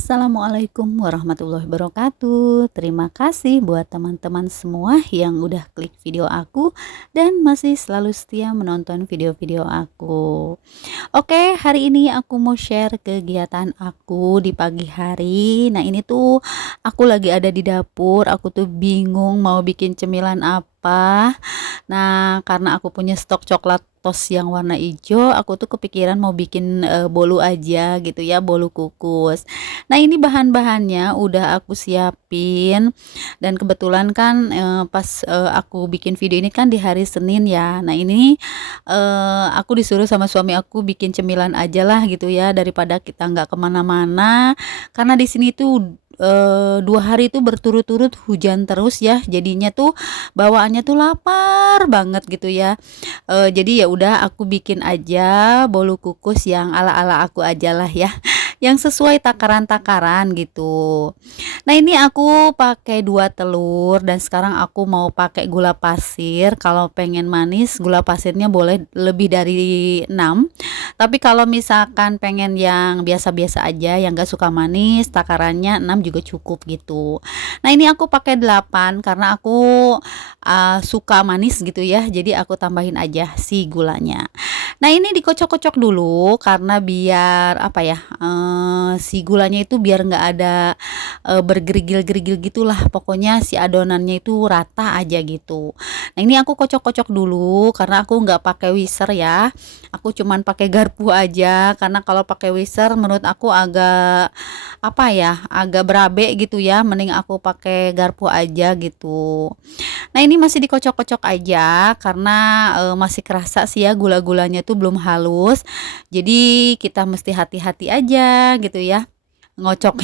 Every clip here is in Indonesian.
Assalamualaikum warahmatullahi wabarakatuh. Terima kasih buat teman-teman semua yang udah klik video aku dan masih selalu setia menonton video-video aku. Oke, hari ini aku mau share kegiatan aku di pagi hari. Nah, ini tuh aku lagi ada di dapur, aku tuh bingung mau bikin cemilan apa. Nah, karena aku punya stok coklat tos yang warna hijau, aku tuh kepikiran mau bikin bolu aja gitu ya, bolu kukus. Nah, ini bahan-bahannya udah aku siapin dan kebetulan kan pas aku bikin video ini kan di hari Senin ya. Nah, ini aku disuruh sama suami aku bikin cemilan aja lah gitu ya, daripada kita nggak kemana-mana. Karena di sini tuh 2 hari itu berturut-turut hujan terus ya, jadinya tuh bawaannya tuh lapar banget gitu ya. Jadi ya udah aku bikin aja bolu kukus yang ala-ala aku aja lah ya, yang sesuai takaran-takaran gitu. Nah, ini aku pakai 2 telur dan sekarang aku mau pakai gula pasir. Kalau pengen manis, gula pasirnya boleh lebih dari 6. Tapi kalau misalkan pengen yang biasa-biasa aja, yang gak suka manis, takarannya 6 juga cukup gitu. Nah, ini aku pakai 8 karena aku suka manis gitu ya. Jadi aku tambahin aja si gulanya. Nah, ini dikocok-kocok dulu karena biar apa ya, si gulanya itu biar nggak ada bergerigil-gerigil gitulah, pokoknya si adonannya itu rata aja gitu. Nah, ini aku kocok-kocok dulu karena aku nggak pakai whisker ya, aku cuman pakai garpu aja karena kalau pakai whisker menurut aku agak apa ya, agak berabe gitu ya, mending aku pakai garpu aja gitu. Nah, ini masih dikocok-kocok aja karena masih kerasa sih ya gula-gulanya tuh belum halus. Jadi kita mesti hati-hati aja gitu ya ngocok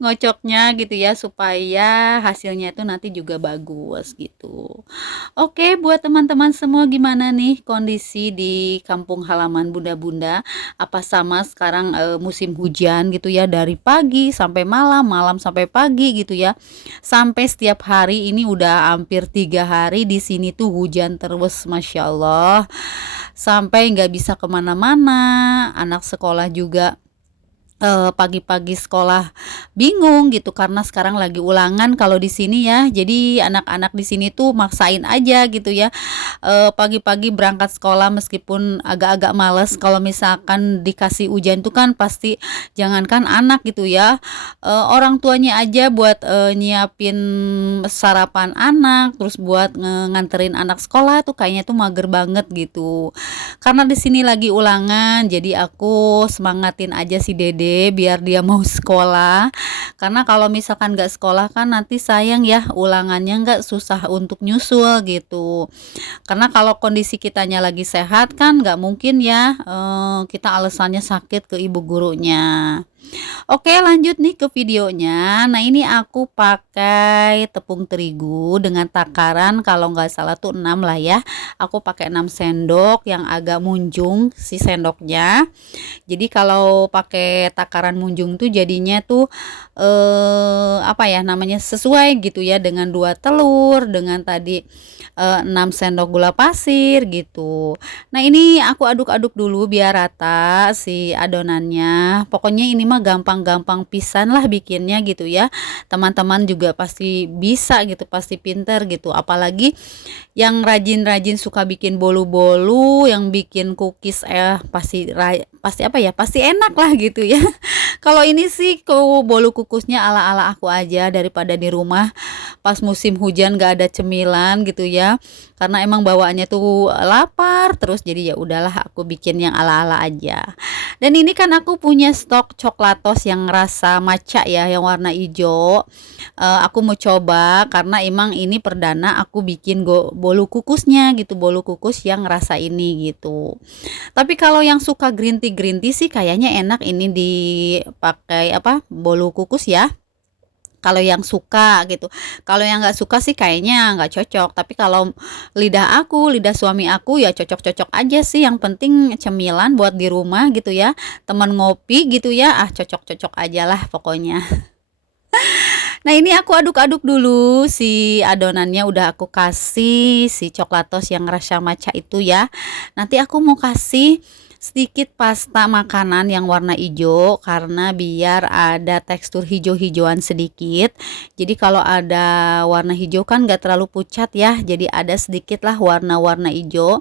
ngocoknya gitu ya supaya hasilnya itu nanti juga bagus gitu. Oke, buat teman-teman semua gimana nih kondisi di kampung halaman Bunda-Bunda? Apa sama sekarang musim hujan gitu ya, dari pagi sampai malam, malam sampai pagi gitu ya. Sampai setiap hari ini udah hampir 3 hari di sini tuh hujan terus, Masya Allah. Sampai nggak bisa kemana-mana, anak sekolah juga pagi-pagi sekolah bingung gitu karena sekarang lagi ulangan kalau di sini ya. Jadi anak-anak di sini tuh maksain aja gitu ya. Pagi-pagi berangkat sekolah meskipun agak-agak males kalau misalkan dikasih hujan tuh kan pasti jangankan anak gitu ya. Orang tuanya aja buat nyiapin sarapan anak, terus buat nganterin anak sekolah tuh kayaknya tuh mager banget gitu. Karena di sini lagi ulangan, jadi aku semangatin aja si Dede biar dia mau sekolah. Karena kalau misalkan nggak sekolah kan nanti sayang ya ulangannya nggak, susah untuk nyusul gitu. Karena kalau kondisi kitanya lagi sehat kan nggak mungkin ya kita alasannya sakit ke ibu gurunya. Oke, lanjut nih ke videonya. Nah, ini aku pakai tepung terigu dengan takaran kalau nggak salah tuh 6 lah ya. Aku pakai 6 sendok yang agak munjung si sendoknya. Jadi kalau pakai takaran munjung tuh jadinya tuh apa ya namanya, sesuai gitu ya dengan 2 telur, dengan tadi 6 sendok gula pasir gitu. Nah, ini aku aduk-aduk dulu biar rata si adonannya. Pokoknya ini mah gampang-gampang pisan lah bikinnya gitu ya. Teman-teman juga pasti bisa gitu, pasti pinter gitu. Apalagi yang rajin-rajin suka bikin bolu-bolu, yang bikin cookies pasti apa ya? Pasti enak lah gitu ya. Kalau ini sih bolu kukusnya ala-ala aku aja daripada di rumah pas musim hujan gak ada cemilan gitu ya, karena emang bawaannya tuh lapar terus, jadi ya udahlah aku bikin yang ala-ala aja. Dan ini kan aku punya stok coklatos yang rasa matcha ya, yang warna hijau. Aku mau coba karena emang ini perdana aku bikin bolu kukusnya gitu, bolu kukus yang rasa ini gitu. Tapi kalau yang suka green tea sih kayaknya enak ini dipakai apa, bolu kukus ya. Kalau yang suka gitu. Kalau yang nggak suka sih kayaknya nggak cocok. Tapi kalau lidah aku, lidah suami aku ya cocok-cocok aja sih. Yang penting cemilan buat di rumah gitu ya. Teman ngopi gitu ya. Cocok-cocok aja lah pokoknya. Nah, ini aku aduk-aduk dulu si adonannya, udah aku kasih si coklatos yang rasa matcha itu ya. Nanti aku mau kasih sedikit pasta makanan yang warna hijau karena biar ada tekstur hijau-hijauan sedikit. Jadi kalau ada warna hijau kan gak terlalu pucat ya, jadi ada sedikit lah warna-warna hijau.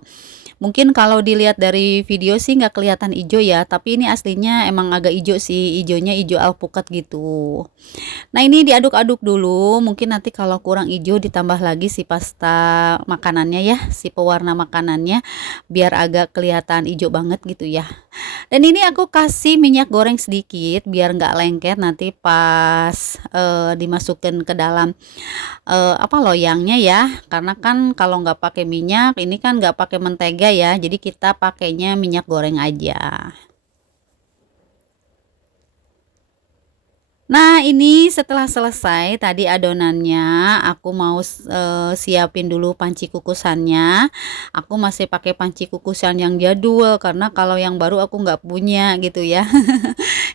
Mungkin kalau dilihat dari video sih nggak kelihatan hijau ya, tapi ini aslinya emang agak hijau sih, hijaunya hijau alpukat gitu. Nah ini diaduk-aduk dulu, mungkin nanti kalau kurang hijau ditambah lagi si pasta makanannya ya, si pewarna makanannya biar agak kelihatan hijau banget gitu ya. Dan ini aku kasih minyak goreng sedikit biar nggak lengket nanti pas dimasukkan ke dalam loyangnya ya, karena kan kalau nggak pakai minyak ini kan nggak pakai mentega ya, jadi kita pakainya minyak goreng aja. Nah ini setelah selesai tadi adonannya, aku mau siapin dulu panci kukusannya. Aku masih pakai panci kukusan yang jadul karena kalau yang baru aku nggak punya gitu ya.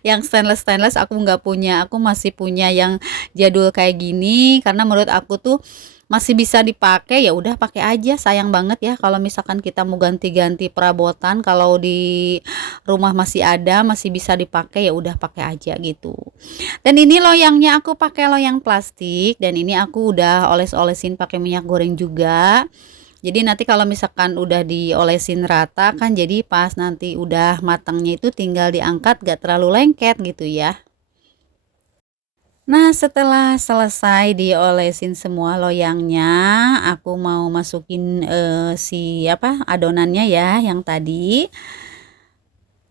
Yang stainless aku nggak punya, aku masih punya yang jadul kayak gini karena menurut aku tuh masih bisa dipakai, ya udah pakai aja. Sayang banget ya kalau misalkan kita mau ganti-ganti perabotan, kalau di rumah masih ada masih bisa dipakai, ya udah pakai aja gitu. Dan ini loyangnya aku pakai loyang plastik, dan ini aku udah oles-olesin pakai minyak goreng juga. Jadi nanti kalau misalkan udah diolesin rata kan jadi pas nanti udah matangnya itu tinggal diangkat gak terlalu lengket gitu ya. Nah setelah selesai diolesin semua loyangnya, aku mau masukin si adonannya ya yang tadi.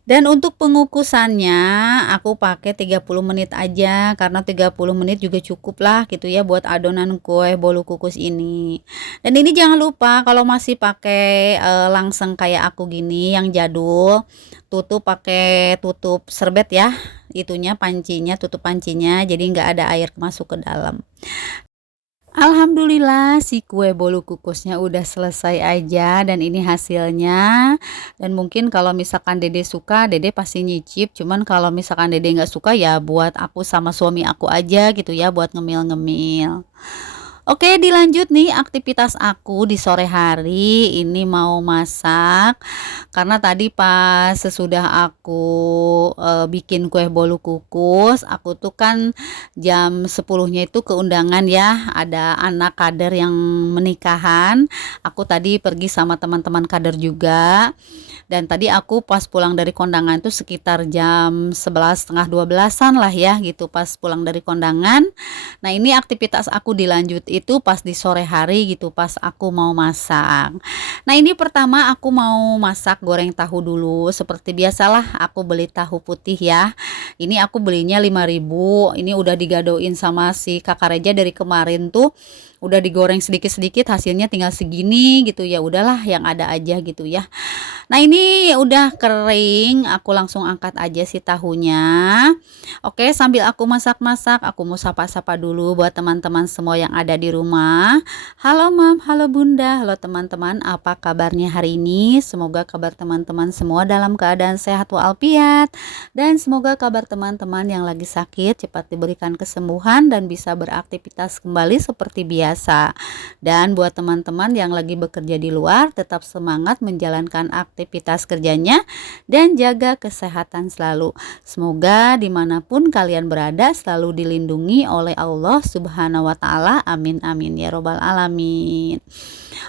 Dan untuk pengukusannya aku pakai 30 menit aja karena 30 menit juga cukup lah gitu ya buat adonan kue bolu kukus ini. Dan ini jangan lupa kalau masih pakai langseng kayak aku gini yang jadul, tutup pakai tutup serbet ya. Itunya pancinya, tutup pancinya jadi nggak ada air masuk ke dalam. Alhamdulillah si kue bolu kukusnya udah selesai aja, dan ini hasilnya. Dan mungkin kalau misalkan dede suka, dede pasti nyicip, cuman kalau misalkan dede nggak suka ya buat aku sama suami aku aja gitu ya, buat ngemil-ngemil. Oke, dilanjut nih aktivitas aku di sore hari. Ini mau masak karena tadi pas sesudah aku bikin kue bolu kukus, aku tuh kan jam 10-nya itu keundangan ya, ada anak kader yang menikahan. Aku tadi pergi sama teman-teman kader juga. Dan tadi aku pas pulang dari kondangan itu sekitar jam 11 setengah 12-an lah ya gitu, pas pulang dari kondangan. Nah ini aktivitas aku dilanjut itu pas di sore hari gitu, pas aku mau masak. Nah ini pertama aku mau masak goreng tahu dulu. Seperti biasalah aku beli tahu putih ya. Ini aku belinya 5.000. Ini udah digadoin sama si Kakak Reja dari kemarin tuh. Udah digoreng sedikit-sedikit, hasilnya tinggal segini gitu ya. Udahlah yang ada aja gitu ya. Nah ini udah kering, aku langsung angkat aja si tahunya. Oke, sambil aku masak-masak, aku mau sapa-sapa dulu buat teman-teman semua yang ada di rumah. Halo Mam, halo Bunda, halo teman-teman, apa kabarnya hari ini? Semoga kabar teman-teman semua dalam keadaan sehat walafiat. Dan semoga kabar teman-teman yang lagi sakit cepat diberikan kesembuhan dan bisa beraktivitas kembali seperti biasa. Dan buat teman-teman yang lagi bekerja di luar, tetap semangat menjalankan aktivitas kerjanya dan jaga kesehatan selalu. Semoga dimanapun kalian berada selalu dilindungi oleh Allah Subhanahu wa Ta'ala. Amin amin ya robbal alamin.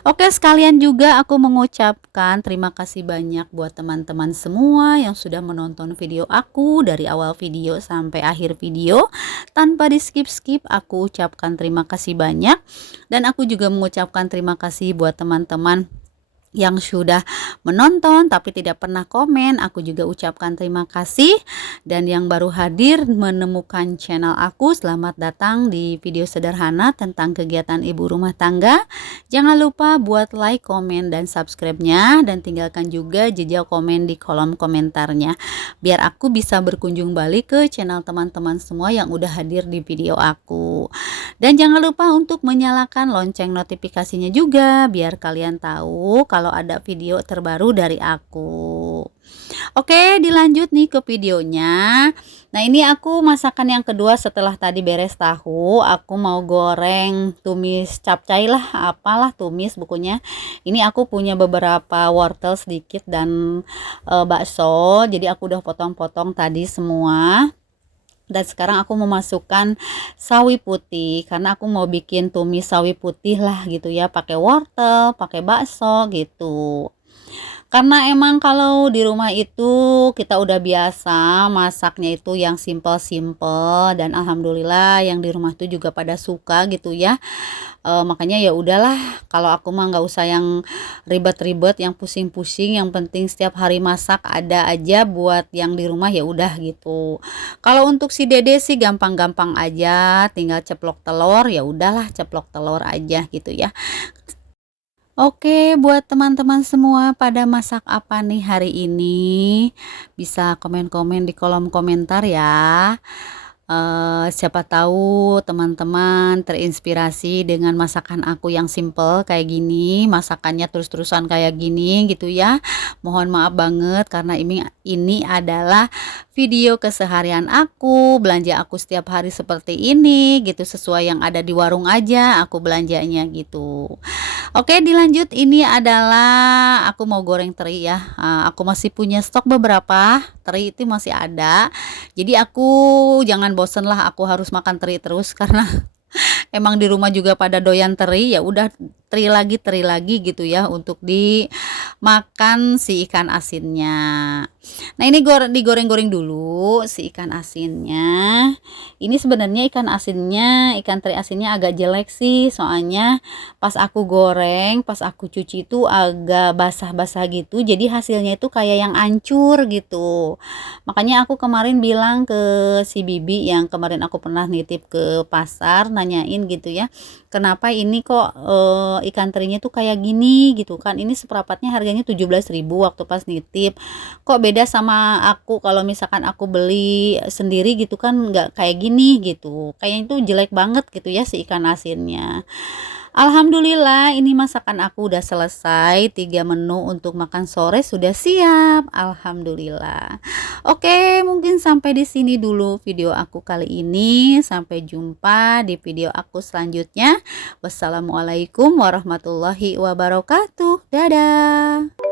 Oke, sekalian juga aku mengucapkan terima kasih banyak buat teman-teman semua yang sudah menonton video aku dari awal video sampai akhir video tanpa di skip-skip. Aku ucapkan terima kasih banyak, dan aku juga mengucapkan terima kasih buat teman-teman yang sudah menonton tapi tidak pernah komen. Aku juga ucapkan terima kasih. Dan yang baru hadir menemukan channel aku, selamat datang di video sederhana tentang kegiatan ibu rumah tangga. Jangan lupa buat like, komen, dan subscribe-nya, dan tinggalkan juga jejak komen di kolom komentarnya biar aku bisa berkunjung balik ke channel teman-teman semua yang udah hadir di video aku. Dan jangan lupa untuk menyalakan lonceng notifikasinya juga biar kalian tahu kalau kalau ada video terbaru dari aku. Oke, dilanjut nih ke videonya. Nah, ini aku masakan yang kedua setelah tadi beres tahu. Aku mau goreng tumis capcay lah, apalah tumis bukunya. Ini aku punya beberapa wortel sedikit dan bakso. Jadi aku udah potong-potong tadi semua. Dan sekarang aku mau masukkan sawi putih karena aku mau bikin tumis sawi putih lah gitu ya, pakai wortel, pakai bakso gitu. Karena emang kalau di rumah itu kita udah biasa masaknya itu yang simple-simple dan alhamdulillah yang di rumah itu juga pada suka gitu ya. Makanya ya udahlah kalau aku mah nggak usah yang ribet-ribet, yang pusing-pusing, yang penting setiap hari masak ada aja buat yang di rumah ya udah gitu. Kalau untuk si Dede sih gampang-gampang aja, tinggal ceplok telur ya udahlah ceplok telur aja gitu ya. Oke, buat teman-teman semua pada masak apa nih hari ini? Bisa komen-komen di kolom komentar ya. Siapa tahu teman-teman terinspirasi dengan masakan aku yang simple kayak gini, masakannya terus-terusan kayak gini gitu ya. Mohon maaf banget karena ini adalah video keseharian aku, belanja aku setiap hari seperti ini gitu, sesuai yang ada di warung aja aku belanjanya gitu. Oke, dilanjut, ini adalah aku mau goreng teri ya. Aku masih punya stok beberapa teri, itu masih ada. Jadi aku jangan bosen lah aku harus makan teri terus karena emang di rumah juga pada doyan teri, ya udah teri lagi gitu ya untuk dimakan si ikan asinnya. Nah, ini digoreng-goreng dulu si ikan asinnya. Ini sebenarnya ikan asinnya, ikan teri asinnya agak jelek sih, soalnya pas aku goreng, pas aku cuci itu agak basah-basah gitu. Jadi hasilnya itu kayak yang hancur gitu. Makanya aku kemarin bilang ke si Bibi yang kemarin aku pernah nitip ke pasar, nanyain gitu ya, kenapa ini kok ikan terinya tuh kayak gini gitu kan. Ini seperapatnya harganya 17.000 waktu pas nitip. Kok beda sama aku kalau misalkan aku beli sendiri gitu kan nggak kayak gini gitu. Kayaknya itu jelek banget gitu ya si ikan asinnya. Alhamdulillah ini masakan aku udah selesai, 3 menu untuk makan sore sudah siap. Alhamdulillah. Oke, mungkin sampai di sini dulu video aku kali ini. Sampai jumpa di video aku selanjutnya. Wassalamualaikum warahmatullahi wabarakatuh. Dadah.